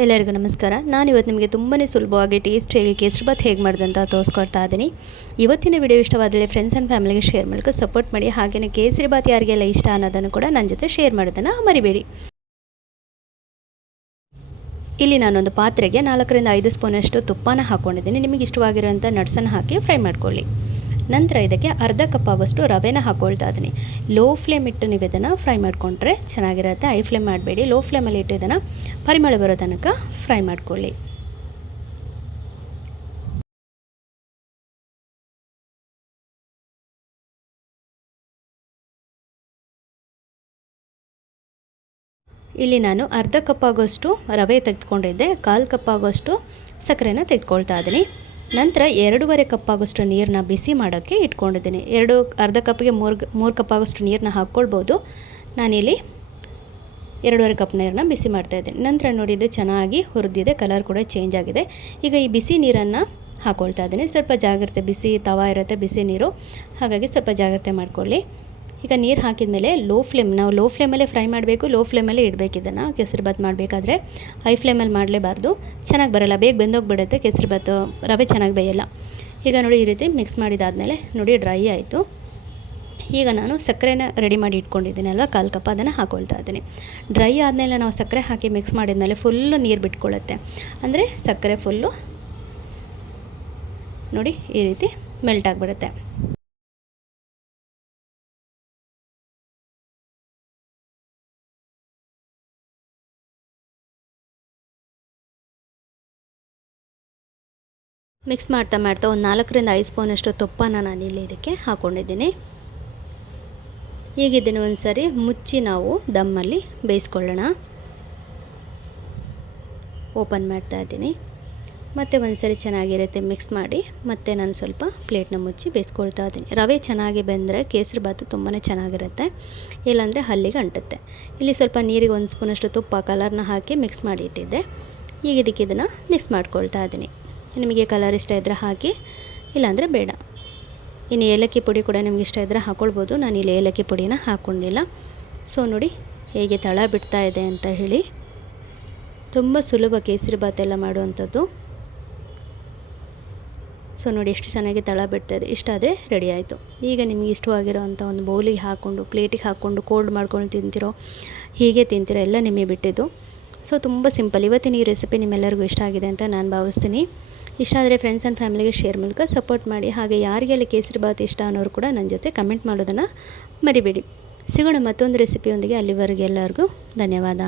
ಎಲ್ಲರಿಗೂ ನಮಸ್ಕಾರ. ನಾನಿವತ್ತು ನಿಮಗೆ ತುಂಬಾ ಸುಲಭವಾಗಿ ಟೇಸ್ಟಿಯಾಗಿ ಕೇಸರಿಬಾತ್ ಹೇಗೆ ಮಾಡೋದಂತ ತೋರಿಸ್ಕೊಡ್ತಾ ಇದ್ದೀನಿ. ಇವತ್ತಿನ ವಿಡಿಯೋ ಇಷ್ಟವಾದರೆ ಫ್ರೆಂಡ್ಸ್ ಆ್ಯಂಡ್ ಫ್ಯಾಮಿಲಿಗೆ ಶೇರ್ ಮಾಡೋಕ್ಕೆ ಸಪೋರ್ಟ್ ಮಾಡಿ. ಹಾಗೆಯೇ ಕೇಸರಿಬಾತ್ ಯಾರಿಗೆಲ್ಲ ಇಷ್ಟ ಅನ್ನೋದನ್ನು ಕೂಡ ನನ್ನ ಜೊತೆ ಶೇರ್ ಮಾಡೋದನ್ನು ಮರಿಬೇಡಿ. ಇಲ್ಲಿ ನಾನೊಂದು ಪಾತ್ರೆಗೆ 4 ರಿಂದ 5 ಸ್ಪೂನಷ್ಟು ತುಪ್ಪನ ಹಾಕ್ಕೊಂಡಿದ್ದೀನಿ. ನಿಮಗೆ ಇಷ್ಟವಾಗಿರೋಂಥ ನಟ್ಸನ್ನು ಹಾಕಿ ಫ್ರೈ ಮಾಡ್ಕೊಳ್ಳಿ. ನಂತರ ಇದಕ್ಕೆ ಅರ್ಧ ಕಪ್ ಆಗೋಷ್ಟು ರವೆನ ಹಾಕ್ಕೊಳ್ತಾ ಇದ್ದೀನಿ. ಲೋ ಫ್ಲೇಮ್ ಇಟ್ಟು ನೀವು ಇದನ್ನು ಫ್ರೈ ಮಾಡಿಕೊಂಡ್ರೆ ಚೆನ್ನಾಗಿರುತ್ತೆ. ಹೈ ಫ್ಲೇಮ್ ಮಾಡಬೇಡಿ, ಲೋ ಫ್ಲೇಮಲ್ಲಿ ಇಟ್ಟು ಇದನ್ನು ಪರಿಮಳ ಬರೋ ತನಕ ಫ್ರೈ ಮಾಡ್ಕೊಳ್ಳಿ. ಇಲ್ಲಿ ನಾನು ಅರ್ಧ ಕಪ್ ಆಗೋಷ್ಟು ರವೆ ತೆಗೆದುಕೊಂಡಿದ್ದೆ, 1/4 ಕಪ್ ಆಗೋಷ್ಟು ಸಕ್ಕರೆನ ತೆಗೆದುಕೊಳ್ತಾ ಇದ್ದೀನಿ. ನಂತರ 2.5 ಕಪ್ ಆಗೋಷ್ಟು ನೀರನ್ನ ಬಿಸಿ ಮಾಡೋಕ್ಕೆ ಇಟ್ಕೊಂಡಿದ್ದೀನಿ. ಅರ್ಧ ಕಪ್ಗೆ 3 ಕಪ್ ಆಗೋಷ್ಟು ನೀರನ್ನ ಹಾಕ್ಕೊಳ್ಬೋದು. ನಾನಿಲ್ಲಿ 2.5 ಕಪ್ ನೀರನ್ನ ಬಿಸಿ ಮಾಡ್ತಾಯಿದ್ದೀನಿ. ನಂತರ ನೋಡಿ ಇದು ಚೆನ್ನಾಗಿ ಹುರಿದಿದೆ, ಕಲರ್ ಕೂಡ ಚೇಂಜ್ ಆಗಿದೆ. ಈಗ ಈ ಬಿಸಿ ನೀರನ್ನು ಹಾಕ್ಕೊಳ್ತಾ ಇದ್ದೀನಿ. ಸ್ವಲ್ಪ ಜಾಗ್ರತೆ, ಬಿಸಿ ತವಾ ಇರುತ್ತೆ, ಬಿಸಿ ನೀರು, ಹಾಗಾಗಿ ಸ್ವಲ್ಪ ಜಾಗ್ರತೆ ಮಾಡ್ಕೊಳ್ಳಿ. ಈಗ ನೀರು ಹಾಕಿದ ಮೇಲೆ ನಾವು ಲೋ ಫ್ಲೇಮಲ್ಲೇ ಫ್ರೈ ಮಾಡಬೇಕು, ಲೋ ಫ್ಲೇಮಲ್ಲೇ ಇಡಬೇಕು. ಇದನ್ನು ಕೇಸರಿಬಾತ್ ಮಾಡಬೇಕಾದ್ರೆ ಹೈ ಫ್ಲೇಮಲ್ಲಿ ಮಾಡಲೇಬಾರ್ದು, ಚೆನ್ನಾಗಿ ಬರೋಲ್ಲ, ಬೇಗ ಬೆಂದೋಗಿಬಿಡುತ್ತೆ ಕೇಸರಿಬಾತು, ರವೆ ಚೆನ್ನಾಗಿ ಬೇಯಲ್ಲ. ಈಗ ನೋಡಿ ಈ ರೀತಿ ಮಿಕ್ಸ್ ಮಾಡಿದಾದಮೇಲೆ ನೋಡಿ ಡ್ರೈ ಆಯಿತು. ಈಗ ನಾನು ಸಕ್ಕರೆನ ರೆಡಿ ಮಾಡಿ ಇಟ್ಕೊಂಡಿದ್ದೀನಿ ಅಲ್ವಾ, 1/4 ಕಪ್, ಅದನ್ನು ಹಾಕ್ಕೊಳ್ತಾ ಇದ್ದೀನಿ. ಡ್ರೈ ಆದಮೇಲೆ ನಾವು ಸಕ್ಕರೆ ಹಾಕಿ ಮಿಕ್ಸ್ ಮಾಡಿದ್ಮೇಲೆ ಫುಲ್ಲು ನೀರು ಬಿಟ್ಕೊಳ್ಳುತ್ತೆ, ಅಂದರೆ ಸಕ್ಕರೆ ಫುಲ್ಲು ನೋಡಿ ಈ ರೀತಿ ಮೆಲ್ಟ್ ಆಗಿಬಿಡುತ್ತೆ. ಮಿಕ್ಸ್ ಮಾಡ್ತಾ ಒಂದು 4 ರಿಂದ 5 ಸ್ಪೂನಷ್ಟು ತುಪ್ಪನ ನಾನಿಲ್ಲಿ ಇದಕ್ಕೆ ಹಾಕ್ಕೊಂಡಿದ್ದೀನಿ. ಈಗ ಇದನ್ನು ಒಂದು ಸರಿ ಮುಚ್ಚಿ ನಾವು ದಮ್ಮಲ್ಲಿ ಬೇಯಿಸ್ಕೊಳ್ಳೋಣ. ಓಪನ್ ಮಾಡ್ತಾ ಇದ್ದೀನಿ. ಮತ್ತು ಒಂದು ಸರಿ ಚೆನ್ನಾಗಿರುತ್ತೆ ಮಿಕ್ಸ್ ಮಾಡಿ ಮತ್ತೆ ನಾನು ಸ್ವಲ್ಪ ಪ್ಲೇಟ್ನ ಮುಚ್ಚಿ ಬೇಯಿಸ್ಕೊಳ್ತಾ ಇದ್ದೀನಿ. ರವೆ ಚೆನ್ನಾಗಿ ಬೆಂದರೆ ಕೇಸರಿಬಾತು ತುಂಬಾ ಚೆನ್ನಾಗಿರುತ್ತೆ, ಇಲ್ಲಾಂದರೆ ಹಲ್ಲಿಗೆ ಅಂಟುತ್ತೆ. ಇಲ್ಲಿ ಸ್ವಲ್ಪ ನೀರಿಗೆ 1 ಸ್ಪೂನಷ್ಟು ತುಪ್ಪ ಕಲರ್ನ ಹಾಕಿ ಮಿಕ್ಸ್ ಮಾಡಿ ಇಟ್ಟಿದ್ದೆ. ಈಗ ಇದನ್ನು ಮಿಕ್ಸ್ ಮಾಡ್ಕೊಳ್ತಾ ಇದ್ದೀನಿ. ನಿಮಗೆ ಕಲರ್ ಇಷ್ಟ ಇದ್ದರೆ ಹಾಕಿ, ಇಲ್ಲಾಂದರೆ ಬೇಡ. ಇನ್ನು ಏಲಕ್ಕಿ ಪುಡಿ ಕೂಡ ನಿಮ್ಗೆ ಇಷ್ಟ ಇದ್ದರೆ ಹಾಕ್ಕೊಳ್ಬೋದು. ನಾನು ಇಲ್ಲಿ ಏಲಕ್ಕಿ ಪುಡಿನ ಹಾಕ್ಕೊಂಡಿಲ್ಲ. ಸೊ ನೋಡಿ ಹೇಗೆ ತಳ ಬಿಡ್ತಾ ಇದೆ ಅಂತ ಹೇಳಿ. ತುಂಬ ಸುಲಭ ಕೇಸರಿಬಾತ್ ಎಲ್ಲ ಮಾಡುವಂಥದ್ದು. ಸೊ ನೋಡಿ ಎಷ್ಟು ಚೆನ್ನಾಗಿ ತಳ ಬಿಡ್ತಾ ಇದೆ. ಇಷ್ಟ ಆದರೆ ರೆಡಿ ಆಯಿತು. ಈಗ ನಿಮಗೆ ಇಷ್ಟವಾಗಿರೋವಂಥ ಒಂದು ಬೌಲಿಗೆ ಹಾಕ್ಕೊಂಡು, ಪ್ಲೇಟಿಗೆ ಹಾಕ್ಕೊಂಡು ಕೋಲ್ಡ್ ಮಾಡ್ಕೊಂಡು ತಿಂತಿರೋ, ಹೀಗೆ ತಿಂತಿರೋ, ಎಲ್ಲ ನಿಮಗೆ ಬಿಟ್ಟಿದ್ದು. ಸೊ ತುಂಬ ಸಿಂಪಲ್. ಇವತ್ತಿನ ಈ ರೆಸಿಪಿ ನಿಮ್ಮೆಲ್ಲರಿಗೂ ಇಷ್ಟ ಆಗಿದೆ ಅಂತ ನಾನು ಭಾವಿಸ್ತೀನಿ. ಇಷ್ಟ ಆದರೆ ಫ್ರೆಂಡ್ಸ್ ಆ್ಯಂಡ್ ಫ್ಯಾಮಿಲಿಗೆ ಶೇರ್ ಮೂಲಕ ಸಪೋರ್ಟ್ ಮಾಡಿ. ಹಾಗೆ ಯಾರಿಗೆಲ್ಲ ಕೇಸರಿಬಾತ್ ಇಷ್ಟ ಅನ್ನೋರು ಕೂಡ ನನ್ನ ಜೊತೆ ಕಮೆಂಟ್ ಮಾಡೋದನ್ನು ಮರಿಬೇಡಿ. ಸಿಗೋಣ ಮತ್ತೊಂದು ರೆಸಿಪಿಯೊಂದಿಗೆ. ಅಲ್ಲಿವರೆಗೆ ಎಲ್ಲರಿಗೂ ಧನ್ಯವಾದ.